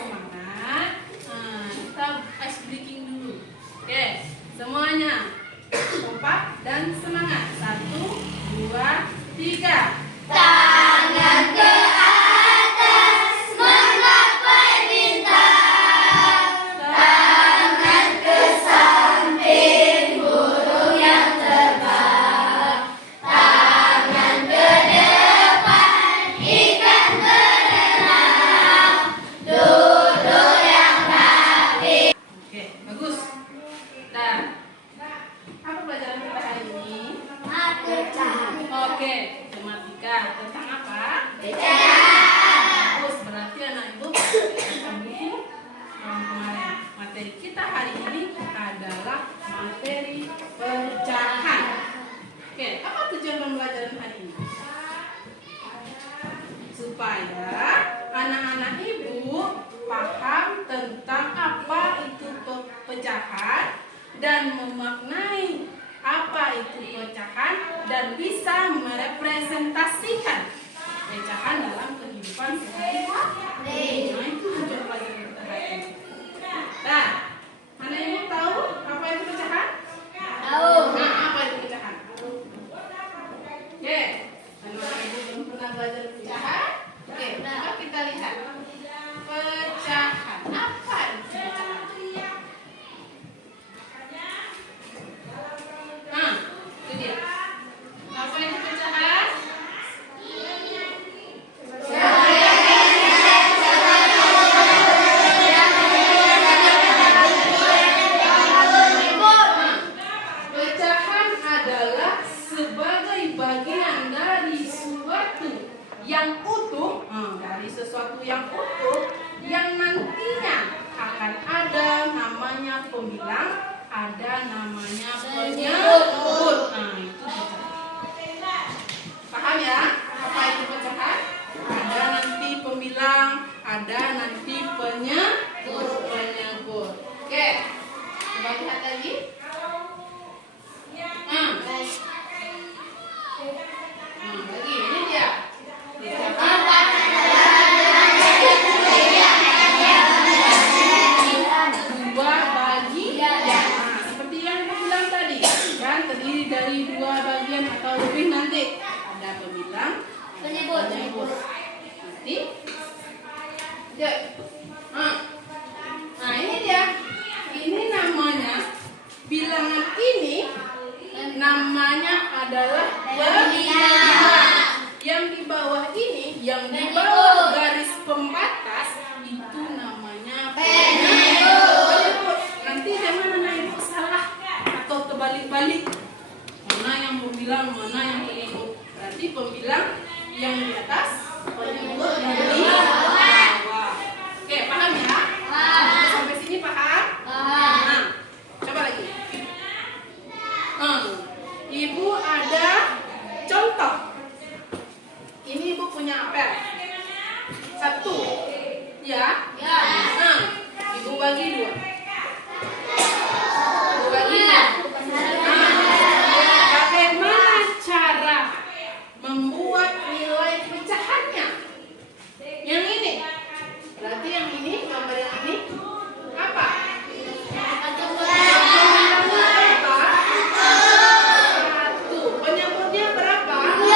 semangat. Kita ice breaking dulu. Oke, semuanya kompak dan semangat. 1, 2, 3. Tangan ke atas menggapai bintang, tangan ke samping burung yang terbang, tangan ke depan ikan berenang, duduk yang rapi. Oke, bagus. Nah, apa pelajaran kita hari ini? Pecahan. Oke, matematika tentang apa? Pecahan. Bagus, berarti anak ibu baca buku kemarin. Materi kita hari ini adalah materi pecahan. Oke, apa tujuan pembelajaran hari ini? Supaya anak-anak ibu paham tentang apa itu pecahan dan memaknai apa itu pecahan dan bisa merepresentasikan pecahan dalam kehidupan sehari-hari. Nah, itu tujuan pelajaran kita hari ini. Nah, anak ibu tahu apa itu pecahan? Tahu. Nah, apa itu pecahan? Oke, anak ibu belum pernah belajar pecahan? Oke, maka kita lihat pecahan. Apa itu pecahan? Nah, itu dia. Apa itu pecahan? Pecahan adalah sebagai bagian dari suatu yang utuh, dari sesuatu yang utuh yang nantinya akan ada namanya pembilang, ada namanya penyebut. Nah, itu pecahan. Paham ya? Apa itu pecahan? Ada nanti pembilang, ada nanti penyebut. Oke, coba lihat lagi. Lagi ini dia. Dua bagian. Seperti yang aku bilang tadi, kan terdiri dari dua bagian atau lebih nanti. Ada pembilang, Penyebut. Nanti. Ya. Nah, ini dia. Ini namanya bilangan ini namanya adalah pembilang. Yang di bawah ini, yang di bawah garis pembatas itu namanya penyebut. Nanti jangan anak ibu salah atau terbalik-balik. Mana yang pembilang, mana yang penyebut. Berarti pembilang yang di atas, penyebut yang di bawah. Oke, paham ya? Sampai sini paham? Nah, coba lagi. Ibu ada contoh. Ini ibu punya apel. 1. Ya? Nah, ibu bagi 2. Ibu bagi 2. Bagaimana cara membuat nilai pecahannya? Yang ini. Berarti yang ini, gambar yang ini apa? Penyebutnya berapa? 1/2.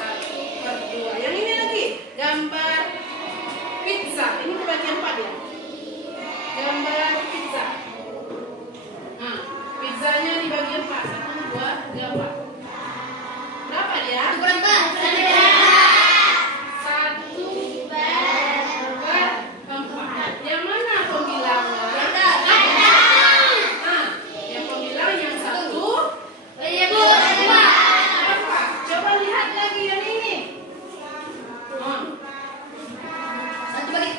1/2. Yang ini lagi gambar pizza. Ini kebagi 4 ya. Gambar pizza. Nah, pizzanya dibagi 4. 1, 2, 3, 4. Berapa dia? 1/4. Yang mana pembilangnya? Yang pembilang yang 1. Apa? Coba lihat lagi yang ini. Satu bagi.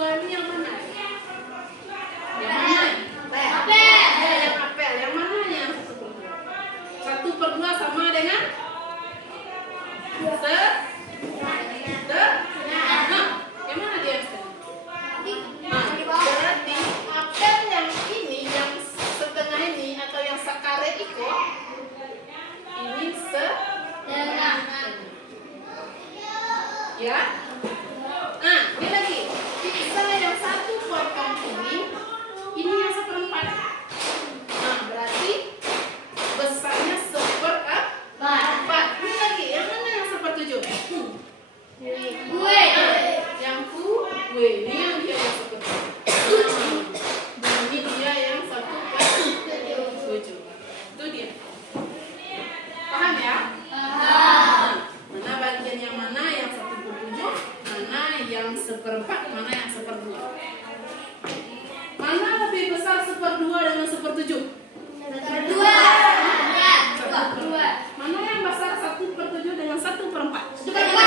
dua ini yang mana? Yang mana? Apel. Ya, yang apel. Yang mana yang 1/2 sama dengan yang mana dia? Berarti apel yang ini, yang setengah ini atau yang sekare itu, ini ya. Nah, ini lagi. Pizza yang 1 potong ini yang 1/4. Nah, berarti besarnya 1/4. Ini lagi, yang mana yang 1/7? Kue. Yang kue, ini yang dia yang 1/7. Dan ini dia yang 1/7. Itu dia. Paham ya? Mana bagian yang mana yang 1/7, mana yang 1/4, mana yang 1/2. Mana lebih besar 1/2 dengan 1/7? Berdua. Ya. Berdua. Mana yang besar 1/7 dengan 1/4? Berdua.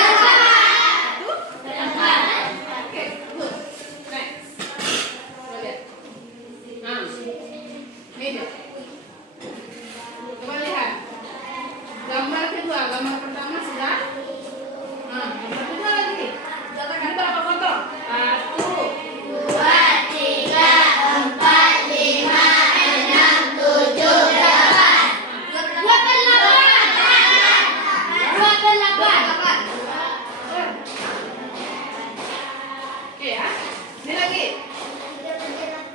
Oke, good. Next. Coba lihat. Nah, ini dia. Coba lihat. Gambar kedua, gambar pertama sudah. Nah, gambar kedua lagi. Ini berapa potong? 1, 2, 3, 4, 5, 6, 7, 8. 28. Oke ya. Ini lagi.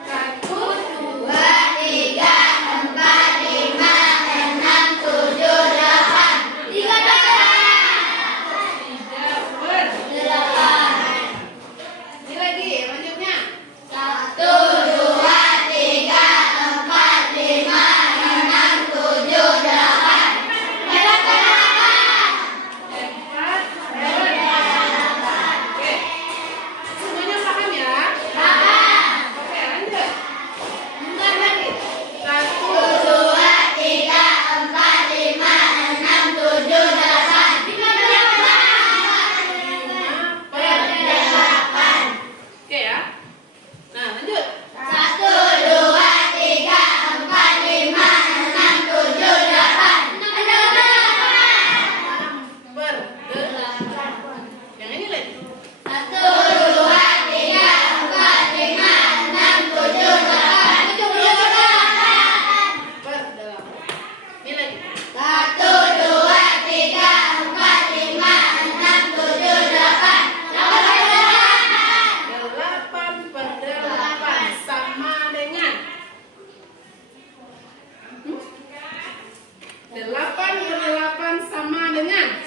1, 2, 3, 4, 5, 6, 7, 8. 3/8. Ini lagi, lanjutnya. 1, 2, 3, 4, 5, 6, 7, 8. 4/8. Oke. Semuanya paham ya? Oke, lanjut. Ini lagi. 1, 2, 3, 4, 5, 6, 7, 8. 5/8. Oke ya. Nah, lanjut. 1, 2, 3, 4, 5, 6, 7, 8. 6/8. Yang ini lagi. 1, 2, 3, 4, 5, 6, 7, 8. 4/8. Ini lagi. 1, 2, 3, 4, 5, 6, 7, 8. 8/8 sama dengan 8/8 sama dengan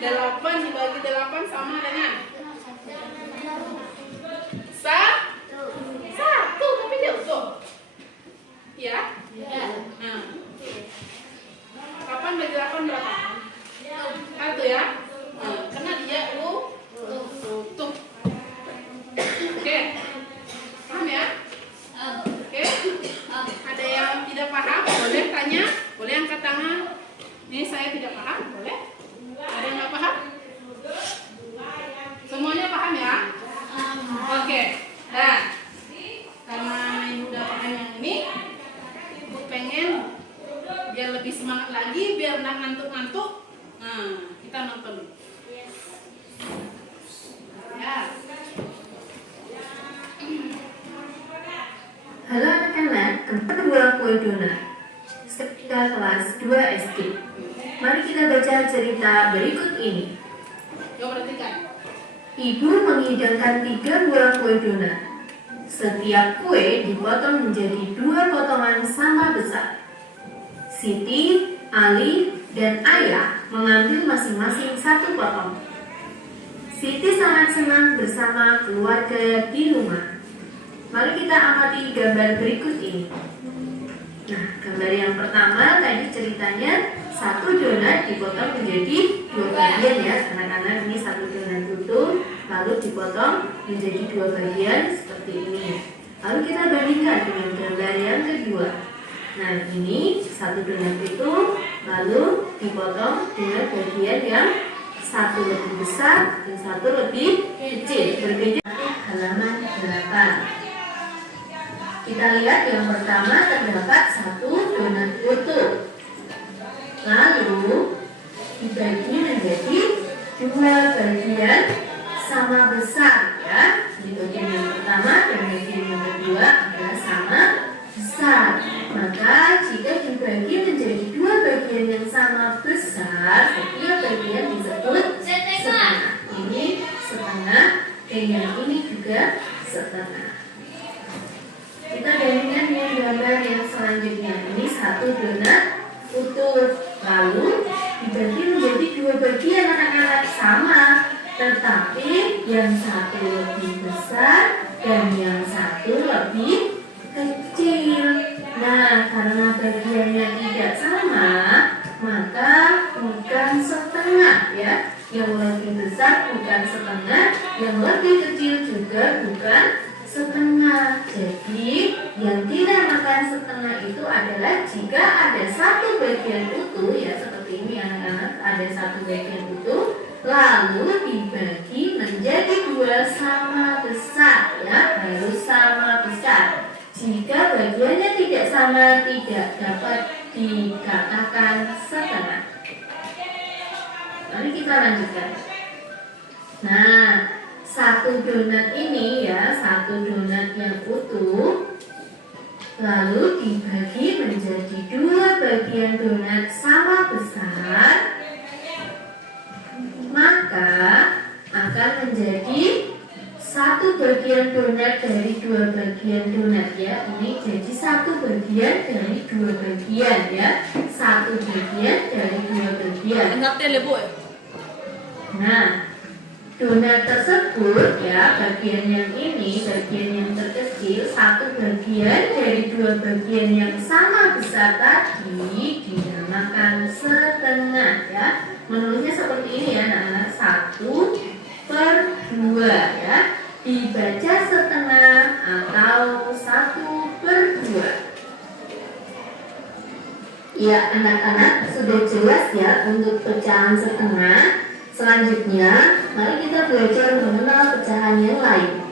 8 dibagi 8 sama dengan 1, tapi jauh. Ya? Nah. 8 bagi 8 berapa? 1 ya? Nah, karena dia utuh. Oke. Paham ya? Oke. Ada yang tidak paham? Boleh tanya, boleh angkat tangan. Ini saya tidak paham, boleh? Ada yang nggak paham? Semuanya paham ya? Oke. Nah, karena ibu udah paham yang ini, ibu pengen biar lebih semangat lagi, biar nggak ngantuk-ngantuk. Nah, kita nonton. Ya. Halo anak-anak, kembali bulan kue donat. Sekitar kelas 2 SD. Mari kita baca cerita berikut ini. Coba perhatikan. Ibu menghidangkan 3 buah kue donat. Setiap kue dipotong menjadi 2 potongan sama besar. Siti, Ali, dan Ayah mengambil masing-masing 1 potong. Siti sangat senang bersama keluarga di rumah. Mari kita amati gambar berikut ini. Nah, gambar yang pertama tadi ceritanya 1 donat dipotong menjadi 2 bagian ya. Anak-anak, ini 1 donat utuh lalu dipotong menjadi 2 bagian seperti ini. Lalu kita bandingkan dengan gambar yang kedua. Nah, ini 1 donat itu lalu dipotong dengan bagian yang 1 lebih besar dan 1 lebih kecil. Berbeda. Kita lihat yang pertama terdapat satu donat utuh. Lalu dibagi menjadi dua bagian sama besar ya. Di bagian yang pertama dan bagian yang kedua adalah sama besar. Maka jika dibagi menjadi dua bagian yang sama besar, setiap bagian disebut setengah. Ini setengah dan yang ini juga setengah. Kita bandingkan dengan gambar yang selanjutnya. Ini satu donat utuh, lalu dibagi menjadi dua bagian anak-anak sama, tetapi yang satu lebih besar dan yang satu lebih kecil. Nah, karena bagiannya tidak sama, maka bukan setengah ya. Yang lebih besar bukan setengah, yang lebih kecil juga bukan setengah. Jadi yang dinamakan setengah itu adalah jika ada satu bagian utuh ya, seperti ini anak-anak, ada satu bagian utuh lalu dibagi menjadi dua sama besar ya, harus sama besar. Jika bagiannya tidak sama, tidak dapat dikatakan setengah. Mari kita lanjutkan. Nah, satu donat ini ya, satu donat yang utuh lalu dibagi menjadi dua bagian donat sama besar, maka akan menjadi satu bagian donat dari dua bagian donat ya. Ini jadi satu bagian dari dua bagian ya, satu bagian dari dua bagian. Nah, donat tersebut ya, bagian yang ini, bagian yang terkecil, satu bagian dari dua bagian yang sama besar tadi dinamakan setengah ya. Menulisnya seperti ini ya, anak-anak, 1/2 ya. Dibaca setengah atau 1/2. Ya, anak-anak sudah jelas ya untuk pecahan setengah. Selanjutnya, mari kita belajar mengenal pecahan yang lain.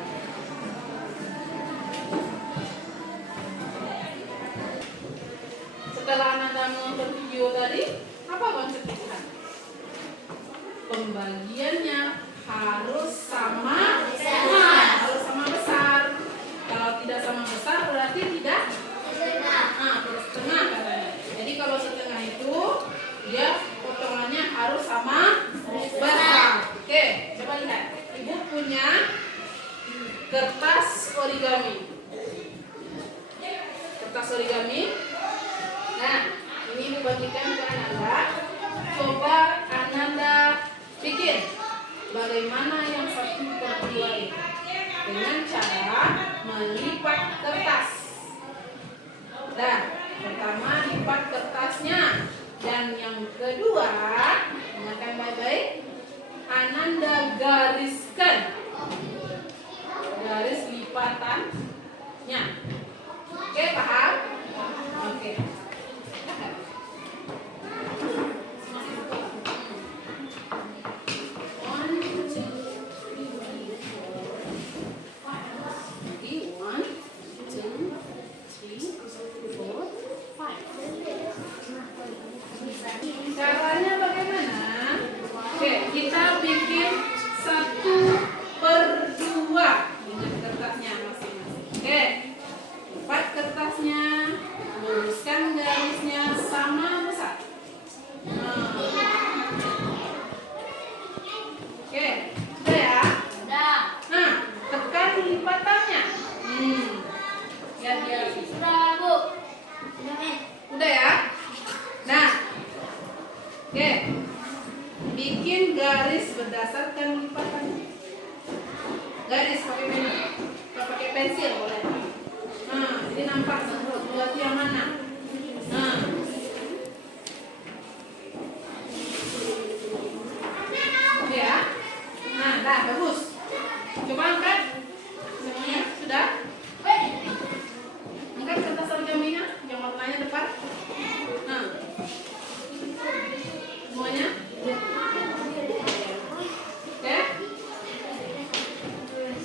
Setelah Anda menonton video tadi, apa konsep pecahan? Pembagiannya harus sama besar. Harus sama besar. Kalau tidak sama besar berarti tidak setengah katanya. Jadi kalau setengah itu dia potongannya harus sama besar. Oke, coba lihat. Ibu punya kertas origami. Kertas origami. Nah, ini ibu bagikan ke Ananda. Coba Ananda bikin bagaimana yang 1/2 itu dengan cara melipat kertas. Dan pertama lipat kertasnya, dan yang kedua, dengarkan baik-baik, Ananda gariskan garis lipatannya. Oke, paham? Oke. Caranya bagaimana? Oke, kita bikin 1/2 dengan kertasnya masing-masing. Oke, lipat kertasnya, luruskan garisnya sama besar. Oke, sudah ya? Sudah. Nah, tekan lipatannya. Ya, Sudah, Bu. udah ya? Nah, oke, bikin garis berdasarkan lipatannya. Garis pakai pena, pakai pensil boleh. Nah, jadi nampak buat yang mana? Nah, oke ya. Nah, dah bagus. Coba angkat semuanya, sudah? Angkat kertas origaminya, yang warnanya depan. Nah, semuanya. Oke?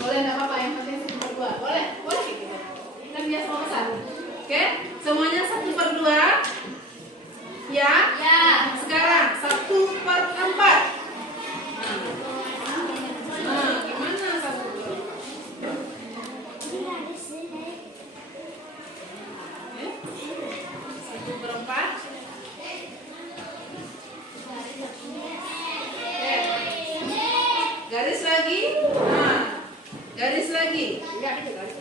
Boleh, nggak apa-apa, yang penting 1/2. Boleh? Oke, semuanya 1/2. Ya. Ya. Sekarang 1/4. Nah, gimana 1/4? Oke. 1/4. Oke. Garis lagi. Nah, garis lagi. Oke, garis.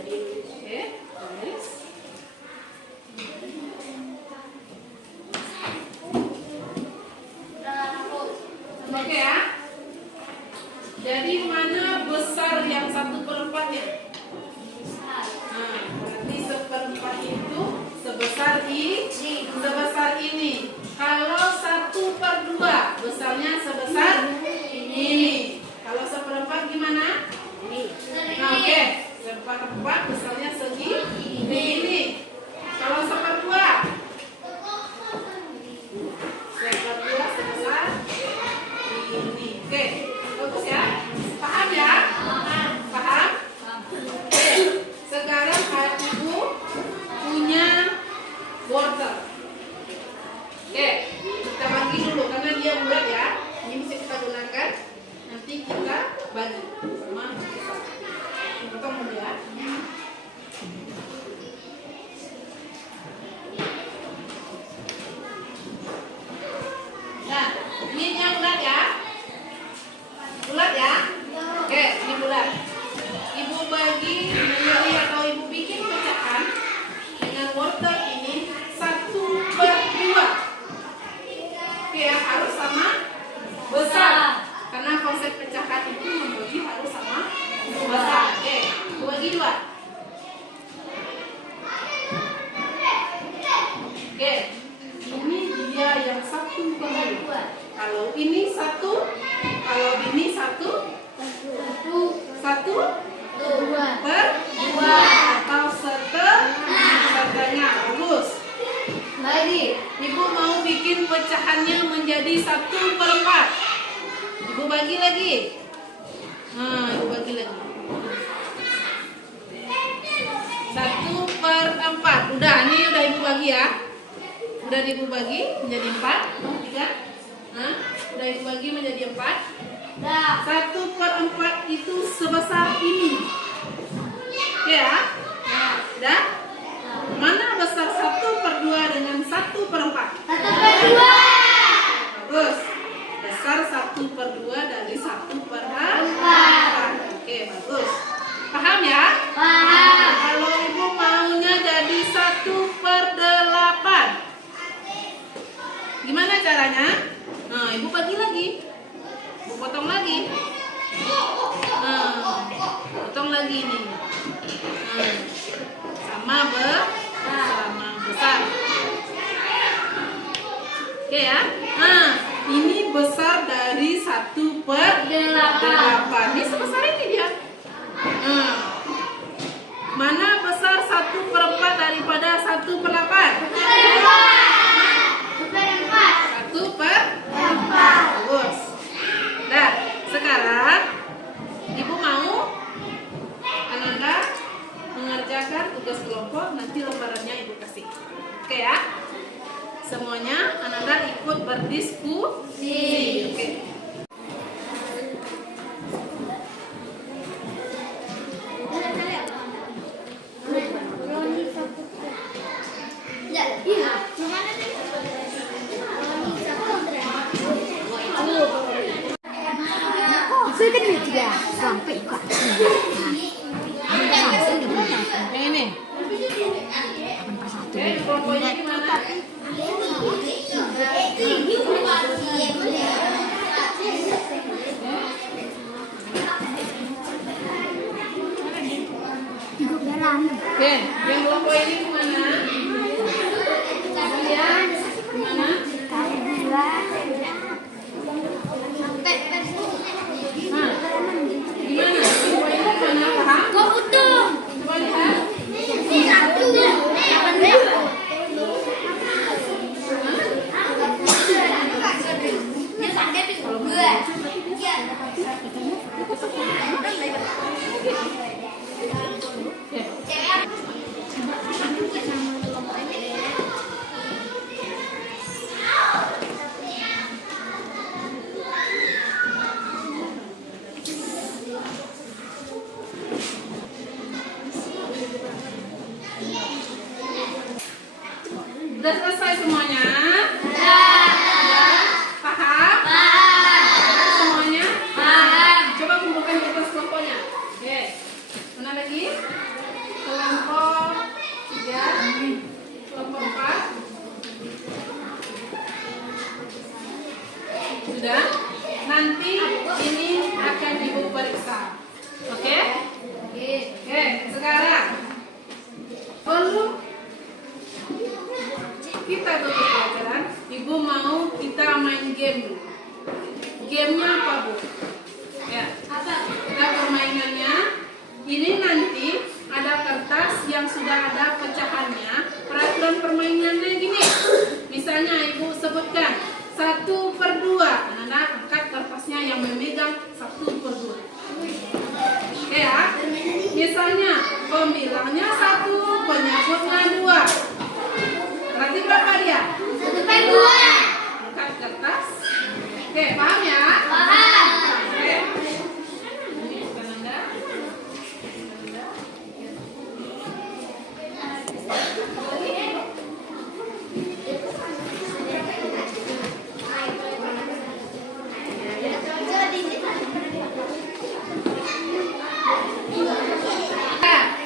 Oke ya. Jadi mana besar yang 1/4-nya? Nah, berarti 1/4 itu sebesar ini. Kalau 1/2 besarnya sebesar ini. Kalau 1/4 gimana? Nah, oke. 1/4 besarnya segini. Kalau 1/2 sebesar ini. Oke, bagus ya. Paham ya? Paham? Sekarang Ibu punya wortel. Oke, kita bagi dulu karena dia bulat ya. Ini bisa kita gunakan. Nanti kita bagi sama kita. Potong dulu ya. Nah, ini yang bulat ya. Bulat ya? Oke, ini bulat. Ibu bagi menjadi atau ibu bikin pecahan dengan wortel ini 1/2. Oke ya, harus sama besar. Karena konsep pecahan itu membagi harus sama besar. Oke, ibu bagi 2. Oke, ini dia yang 1/2. Kalau ini 1, kalau ini 1/2 atau setengahnya. Bagus. Lagi, ibu mau bikin pecahannya menjadi 1/4. Ibu bagi lagi. Nah, ibu bagi lagi. 1/4. Udah, ini udah ibu bagi ya. Udah ibu bagi menjadi 4, 3. Nah, udah ibu bagi menjadi 4. 1/4 itu sebesar ini. Oke ya? Udah? Mana besar 1/2 dengan 1/4? 1/2. Bagus. Besar 1/2 dari 1/4. Oke, bagus. Paham ya? Paham. Kalau ibu maunya jadi 1/8. Gimana caranya? Nah, ibu bagi lagi. Ibu potong lagi. Nah, potong lagi nih. Nah, sama besar. Oke ya. Nah, ini besar dari 1/8. Ini sebesar ini dia. Nah, mana besar 1/4 daripada 1/8? 1/4. Bagus. Nah, sekarang ibu mau Ananda mengerjakan tugas kelompok, nanti lembarannya ibu kasih. Oke ya? Semuanya Ananda ikut berdiskusi. Oke. Sampai kok. Ini. Kelompoknya gimana? Oke, yang kelompok ini gimana? Kalian gimana? Nah, gimana? Kelompok ini gimana? Paham? Kok utuh? Coba lihat. Sudah selesai semuanya? Sudah. Paham? Semuanya? Coba kumpulkan tugas kelompoknya. Oke. Mana lagi? Kelompok 3, kelompok 4. Sudah? Nanti ini akan Ibu periksa. Oke? Oke, sekarang sebelum kita tutup pelajaran, Ibu mau kita main game dulu. Gamenya apa, Bu? Ya. Nah, permainannya ini nanti ada kertas yang sudah ada pecahannya. Peraturan permainannya gini. Misalnya Ibu sebutkan 1/2. Anak angkat kertasnya yang memegang 1/2. Oke ya. Misalnya pembilangnya 1, penyebutnya 2. Berarti berapa dia? 1/2. Angkat kertas. Oke, paham ya? Paham. Oke. Ini bukan Anda.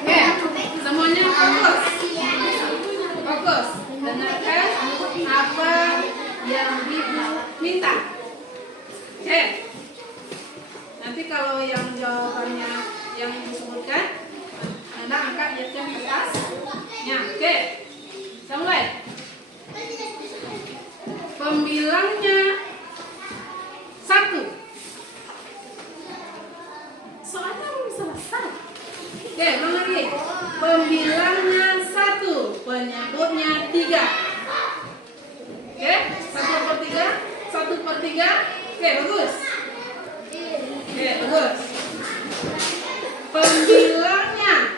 Oke, semuanya fokus. Fokus. Dengarkan apa yang Ibu minta. Oke. Nanti kalau yang jawabannya yang Ibu sebutkan, Anda angkat lihatkan kertasnya. Oke. Kita mulai. Pembilangnya 1. Soalnya belum selesai. Oke, ulang lagi. Pembilangnya 1, penyebutnya 3. Oke, 1/3, 1/3. Oke, bagus. Oke, bagus. Pembilangnya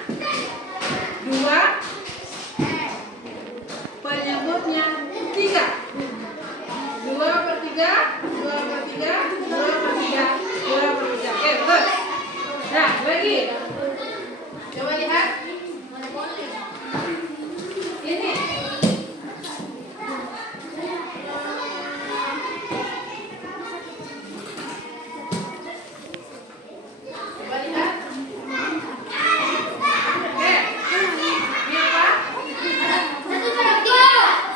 2, penyebutnya 3. 2/3, 2/3, 2/3, 2/3. Oke, bagus. Nah, lagi. Coba lihat. Ini. Coba lihat. Oke. Ini apa?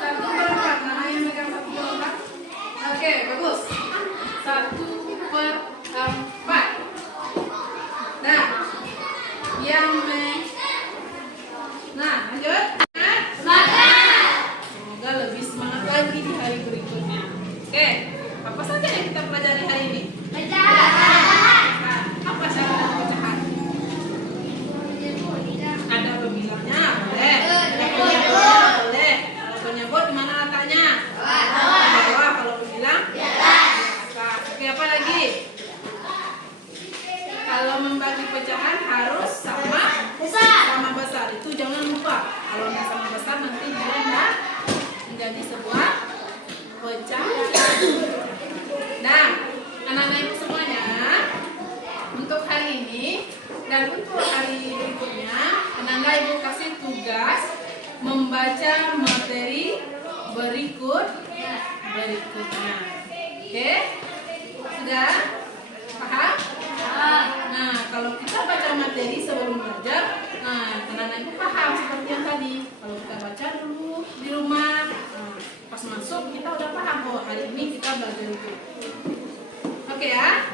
1/4. Mana yang megang 1/4? Oke, bagus. 1/4. Nah, nah, lanjut. Semoga lebih semangat lagi di hari berikutnya. Oke, apa saja yang kita pelajari hari ini? Nah, apa syarat pecahan? Ada pembilangnya, boleh. Ada penyebutnya, boleh. Kalau penyebut di mana letaknya? Di bawah. Kalau pembilang? Di atas. Oke, apa lagi? Kalau membagi pecahan harus sama besar. Itu jangan lupa. Kalau nggak sama besar nanti dia nggak menjadi sebuah pecahan. Nah, anak-anak ibu semuanya, untuk hari ini dan untuk hari berikutnya, anak-anak ibu kasih tugas membaca materi berikutnya. Oke? Sudah? Paham? Nah, kalau kita baca materi sebelum belajar, nah, anak-anak ibu paham seperti yang tadi. Kalau kita baca dulu di rumah, nah, pas masuk kita udah paham, oh hari ini kita belajar itu. Oke ya?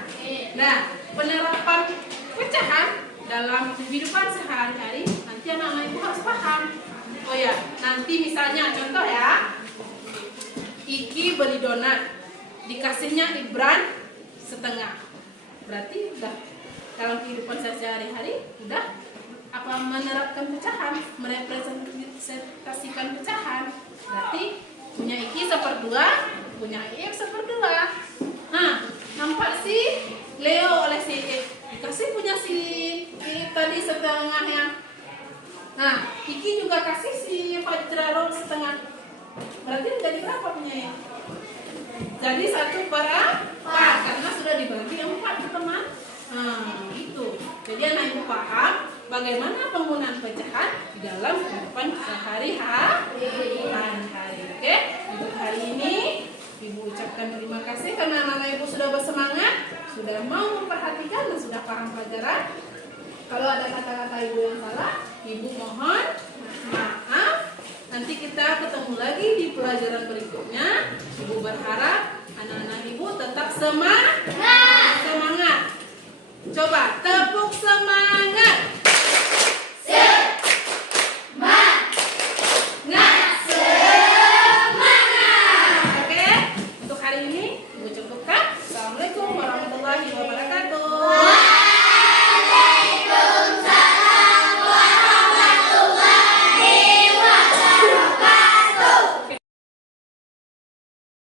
Nah, penerapan pecahan dalam kehidupan sehari-hari nanti anak-anak ibu harus paham. Oh ya, nanti misalnya contoh ya, Iki beli donat, dikasihnya Ibran setengah. Berarti udah dalam kehidupan saya sehari-hari udah apa menerapkan pecahan, merepresentasikan pecahan. Berarti punya Iki 1/2, punya Iip 1/2. Nah, nampak si Leo oleh si Iip dikasih punya si Iip tadi setengahnya. Nah, Iki juga kasih si Fajrarul setengah. Berarti jadi berapa punya Iip? Jadi 1/4 karena sudah dibagi 4 teman. Nah, itu. Jadi anak ibu paham bagaimana penggunaan pecahan di dalam kehidupan sehari-hari. Oke, untuk hari ini Ibu ucapkan terima kasih karena anak-anak Ibu sudah bersemangat, sudah mau memperhatikan dan sudah paham pelajaran. Kalau ada kata-kata Ibu yang salah, Ibu mohon maaf. Nanti kita ketemu lagi di pelajaran berikutnya. Ibu berharap anak-anak Ibu tetap semangat. Coba tepuk semangat.